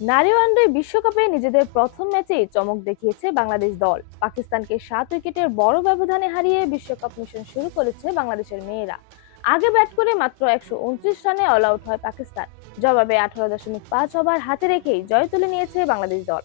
নারী ওয়ানডে বিশ্বকাপে নিজেদের প্রথম ম্যাচেই চমক দেখিয়েছে বাংলাদেশ দল। পাকিস্তানকে সাত উইকেটের বড় ব্যবধানে হারিয়ে বিশ্বকাপ মিশন শুরু করেছে বাংলাদেশের মেয়েরা। আগে ব্যাট করে মাত্র একশো উনত্রিশ রানে অল আউট হয় পাকিস্তান। জবাবে আঠারো দশমিক পাঁচ ওভার হাতে রেখেই জয় তুলে নিয়েছে বাংলাদেশ দল।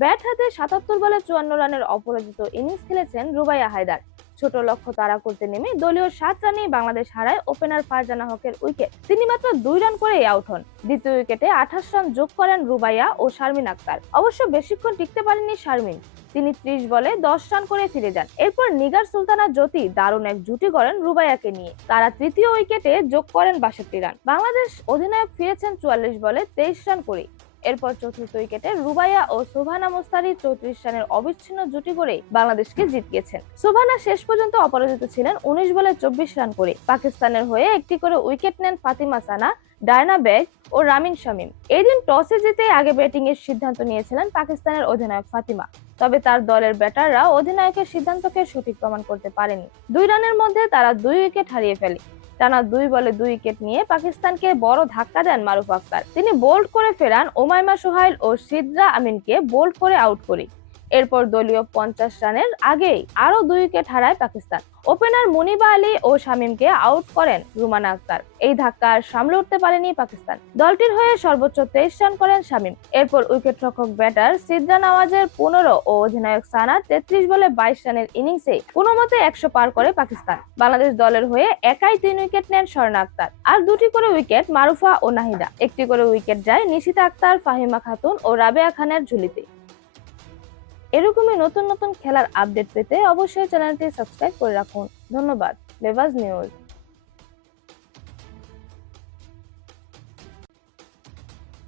ব্যাট হাতে সাতাত্তর বলে চুয়ান্ন রানের অপরাজিত ইনিংস খেলেছেন রুবাইয়া হায়দার। ছোট লক্ষ্য তাড়া করতে নেমে দলীয় সাত রানে বাংলাদেশ হারায় ওপেনার ফারজানা হকের উইকেট। তিনি মাত্র দুই রান করেই আউট হন। দ্বিতীয় উইকেটে আঠাশ রান যোগ করেন রুবাইয়া ও শারমিন আক্তার। অবশ্য বেশিক্ষণ টিকতে পারেননি শারমিন। তিনি ত্রিশ বলে দশ রান করে ফিরে যান। এরপর নিগার সুলতানা জ্যোতি দারুণ এক জুটি করেন রুবাইয়াকে নিয়ে। তারা তৃতীয় উইকেটে যোগ করেন বাষট্টি রান। বাংলাদেশ অধিনায়ক ফিরেছেন চুয়াল্লিশ বলে তেইশ রান করে এরপর চতুর্থ উইকেটে রুবাইয়া ও সোভানা মোস্তারি চৌত্রিশ রানের অবিচ্ছিন্ন জুটি করে বাংলাদেশকে জিতিয়েছেন সোভানা শেষ পর্যন্ত অপরাজিত ছিলেন উনিশ বলে চব্বিশ রান করে। পাকিস্তানের হয়ে একটি করে উইকেট নেন ফাতিমা সানা, ডায়না বেগ ও রামিন শামিম। এদিন টসে জিতে আগে ব্যাটিং এর সিদ্ধান্ত নিয়েছিলেন পাকিস্তানের অধিনায়ক ফাতিমা। তবে তার দলের ব্যাটাররা অধিনায়কের সিদ্ধান্তকে সঠিক প্রমাণ করতে পারেনি। দুই রানের মধ্যে তারা দুই উইকেট হারিয়ে ফেলে। টানা দুই বলে দুই উইকেট নিয়ে পাকিস্তানকে বড় ধাক্কা দেন মারুফ আক্তার। তিনি বোল্ড করে ফেরান ওমাইমা সোহাইল ও সিদ্রা আমিনকে বোল্ড করে আউট করে এরপর দলীয় পঞ্চাশ রানের আগেই আরও দুই উইকেট হারায় পাকিস্তান। ওপেনার মুনিবা আলী ও শামীমকে আউট করেন রুমানা আক্তার। এই ধাক্কা আর সামলে উঠতে পারেনি পাকিস্তান। দলটির হয়ে সর্বোচ্চ তেইশ রান করেন শামীম। এরপর উইকেট রক্ষক ব্যাটার সিদ্রা নওয়াজের পনেরো ও অধিনায়ক সানা তেত্রিশ বলে বাইশ রানের ইনিংসে কোনো মতে একশো পার করে পাকিস্তান। বাংলাদেশ দলের হয়ে একাই তিন উইকেট নেন স্বর্ণা আক্তার। আর দুটি করে উইকেট মারুফা ও নাহিদা। একটি করে উইকেট যায় নিশিতা আক্তার, ফাহিমা খাতুন ও রাবেয়া খানের ঝুলিতে। এরকমই নতুন নতুন খেলার আপডেট পেতে অবশ্যই চ্যানেলটি সাবস্ক্রাইব করে রাখুন। ধন্যবাদ। লেভাজ নিউজ